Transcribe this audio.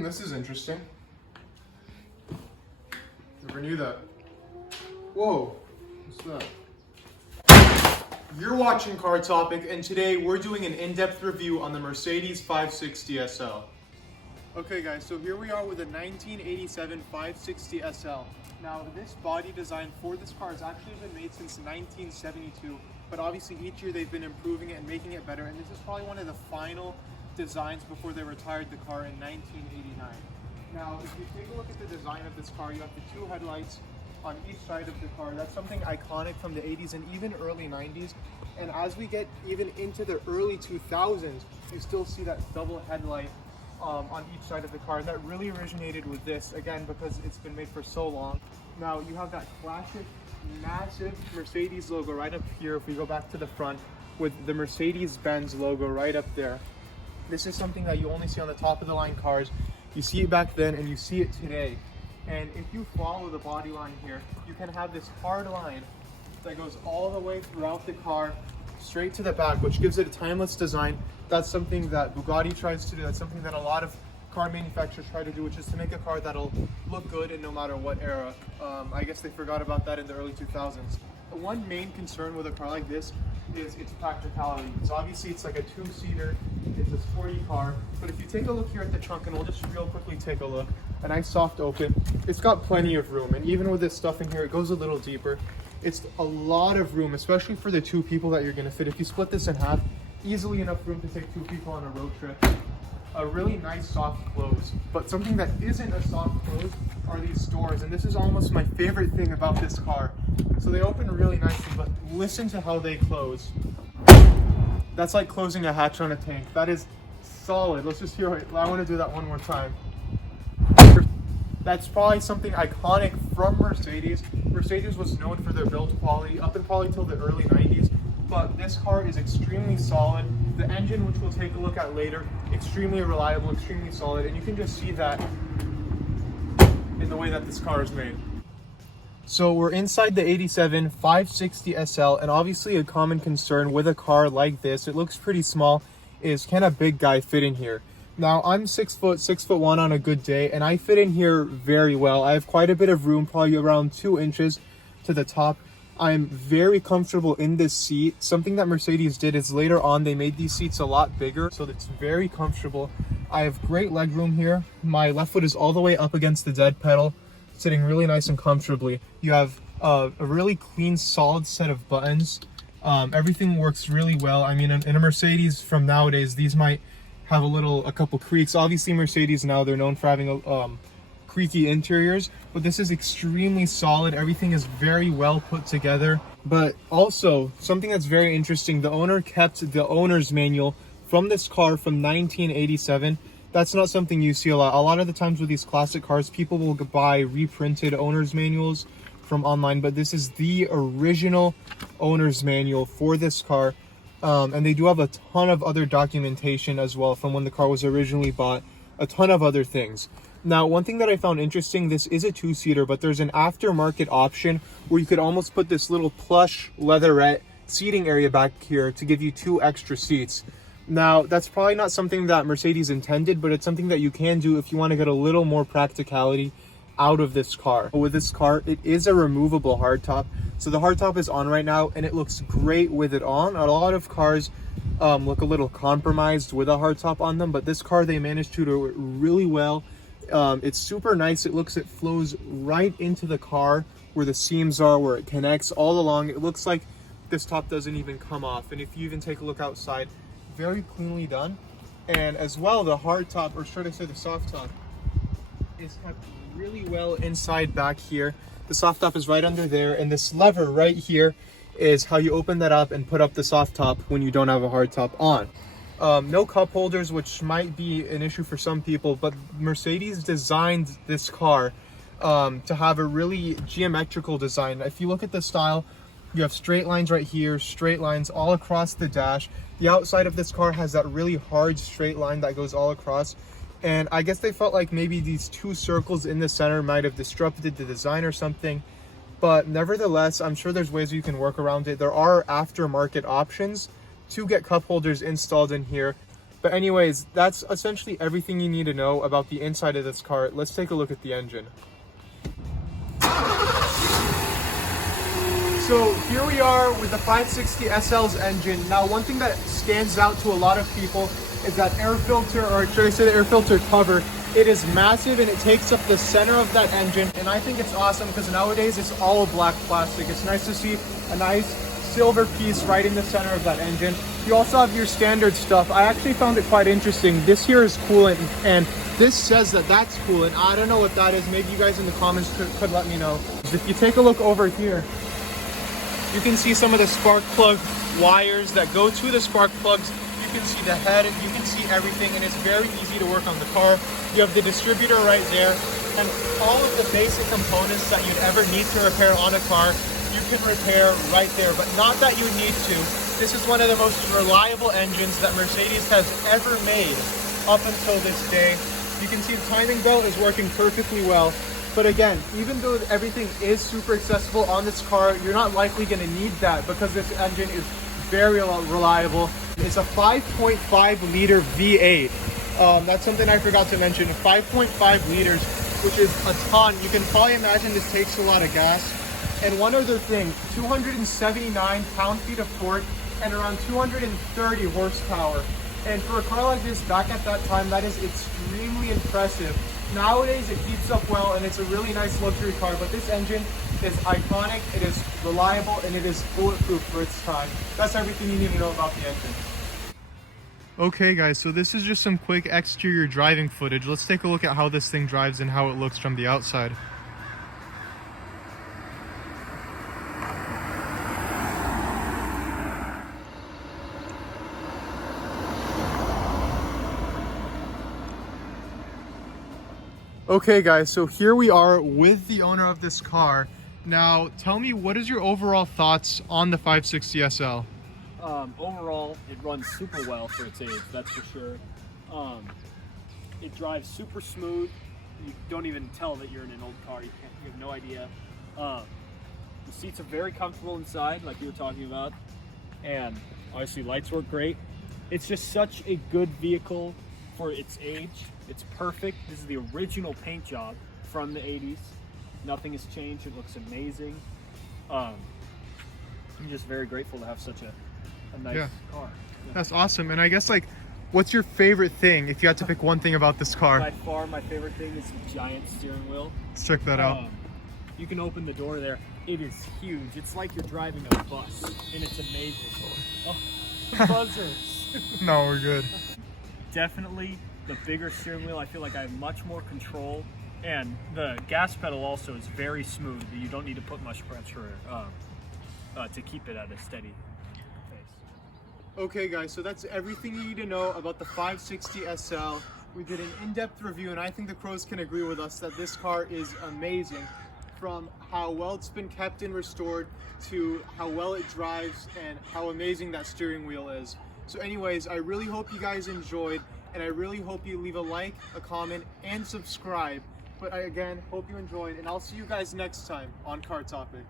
This is interesting. Never knew that. Whoa, what's that? You're watching Car Topic, and today we're doing an in-depth review on the Mercedes 560 SL. Okay guys, so here we are with a 1987 560 SL. Now this body design for this car has actually been made since 1972, but obviously each year they've been improving it and making it better, and this is probably one of the final designs before they retired the car in 1989. Now if you take a look at the design of this car, you have the two headlights on each side of the car. That's something iconic from the 80s and even early 90s. And as we get even into the early 2000s, you still see that double headlight on each side of the car. And that really originated with this, again, because it's been made for so long. Now you have that classic, massive Mercedes logo right up here. If we go back to the front with the Mercedes-Benz logo right up there. This is something that you only see on the top of the line cars. You see it back then and you see it today. And if you follow the body line here, you can have this hard line that goes all the way throughout the car, straight to the back, which gives it a timeless design. That's something that Bugatti tries to do. That's something that a lot of car manufacturers try to do, which is to make a car that'll look good in no matter what era. I guess they forgot about that in the early 2000s. One main concern with a car like this is its practicality. So obviously it's like a two-seater, it's a sporty car, but if you take a look here at the trunk, and we'll just real quickly take a look, a nice soft open, it's got plenty of room, and even with this stuff in here, it goes a little deeper. It's a lot of room, especially for the two people that you're gonna fit. If you split this in half, easily enough room to take two people on a road trip. A really nice soft close, but something that isn't a soft close are these doors, and this is almost my favorite thing about this car. So they open really nicely, but listen to how they close. That's like closing a hatch on a tank. That is solid. Let's just hear it. I want to do that one more time. That's probably something iconic from Mercedes. Mercedes was known for their build quality up and probably till the early 90s, but this car is extremely solid. The engine, which we'll take a look at later, extremely reliable, extremely solid, and you can just see that in the way that this car is made. So we're inside the 87 560 SL, and obviously a common concern with a car like this, it looks pretty small, is can a big guy fit in here? Now I'm 6 foot, 6'1" on a good day, and I fit in here very well. I have quite a bit of room, probably around 2 inches to the top. I'm very comfortable in this seat. Something that Mercedes did is later on they made these seats a lot bigger, so it's very comfortable. I have great leg room here. My left foot is all the way up against the dead pedal, sitting really nice and comfortably. You have a really clean, solid set of buttons. Everything works really well. I mean, in a Mercedes from nowadays, these might have a couple creaks. Obviously, Mercedes now, they're known for having creaky interiors, but this is extremely solid. Everything is very well put together. But also, something that's very interesting, the owner kept the owner's manual from this car from 1987. That's not something you see a lot. A lot of the times with these classic cars, people will buy reprinted owner's manuals from online, but this is the original owner's manual for this car. And they do have a ton of other documentation as well from when the car was originally bought, a ton of other things. Now, one thing that I found interesting, this is a two-seater, but there's an aftermarket option where you could almost put this little plush leatherette seating area back here to give you 2 extra seats. Now, that's probably not something that Mercedes intended, but it's something that you can do if you want to get a little more practicality out of this car. With this car, it is a removable hardtop. So the hardtop is on right now, and it looks great with it on. A lot of cars look a little compromised with a hardtop on them, but this car, they managed to do it really well. It's super nice. It flows right into the car where the seams are, where it connects all along. It looks like this top doesn't even come off. And if you even take a look outside, very cleanly done. And as well, the hard top, or should I say the soft top, is kept really well inside back here. The soft top is right under there, and this lever right here is how you open that up and put up the soft top when you don't have a hard top on. No cup holders, which might be an issue for some people, but Mercedes designed this car to have a really geometrical design. If you look at the style, you have straight lines right here, straight lines all across the dash. The outside of this car has that really hard straight line that goes all across. And I guess they felt like maybe these 2 circles in the center might have disrupted the design or something. But nevertheless, I'm sure there's ways you can work around it. There are aftermarket options to get cup holders installed in here. But anyways, that's essentially everything you need to know about the inside of this car. Let's take a look at the engine. So here we are with the 560 SL's engine. Now, one thing that stands out to a lot of people is that air filter, or should I say the air filter cover. It is massive and it takes up the center of that engine. And I think it's awesome because nowadays it's all black plastic. It's nice to see a nice silver piece right in the center of that engine. You also have your standard stuff. I actually found it quite interesting. This here is coolant, and this says that that's coolant. I don't know what that is. Maybe you guys in the comments could let me know. If you take a look over here, you can see some of the spark plug wires that go to the spark plugs. You can see the head, you can see everything, and it's very easy to work on the car. You have the distributor right there, and all of the basic components that you'd ever need to repair on a car, you can repair right there, but not that you need to. This is one of the most reliable engines that Mercedes has ever made up until this day. You can see the timing belt is working perfectly well. But again, even though everything is super accessible on this car, you're not likely going to need that because this engine is very reliable. It's a 5.5 liter V8. That's something I forgot to mention. 5.5 liters, which is a ton. You can probably imagine this takes a lot of gas. And one other thing, 279 pound-feet of torque and around 230 horsepower. And for a car like this, back at that time, that is extremely impressive. Nowadays, it keeps up well, and it's a really nice luxury car, but this engine is iconic, it is reliable, and it is bulletproof for its time. That's everything you need to know about the engine. Okay guys, so this is just some quick exterior driving footage. Let's take a look at how this thing drives and how it looks from the outside. Okay guys, so here we are with the owner of this car. Now, tell me, what is your overall thoughts on the 560 SL? Overall, it runs super well for its age, that's for sure. It drives super smooth. You don't even tell that you're in an old car. You have no idea. The seats are very comfortable inside, like you were talking about. And obviously lights work great. It's just such a good vehicle for its age. It's perfect. This is the original paint job from the 80s. Nothing has changed. It looks amazing. I'm just very grateful to have such a nice car. Yeah. That's awesome. And I guess, like, what's your favorite thing if you had to pick one thing about this car? By far my favorite thing is the giant steering wheel. Let's check that out. You can open the door there. It is huge. It's like you're driving a bus, and it's amazing. Oh, buzzers. No, we're good. Definitely the bigger steering wheel. I feel like I have much more control, and the gas pedal also is very smooth. You don't need to put much pressure to keep it at a steady pace. Okay guys, so that's everything you need to know about the 560 SL. We did an in-depth review, and I think the pros can agree with us that this car is amazing. From how well it's been kept and restored to how well it drives and how amazing that steering wheel is. So anyways, I really hope you guys enjoyed, and I really hope you leave a like, a comment, and subscribe. But I again hope you enjoyed, and I'll see you guys next time on Car Topic.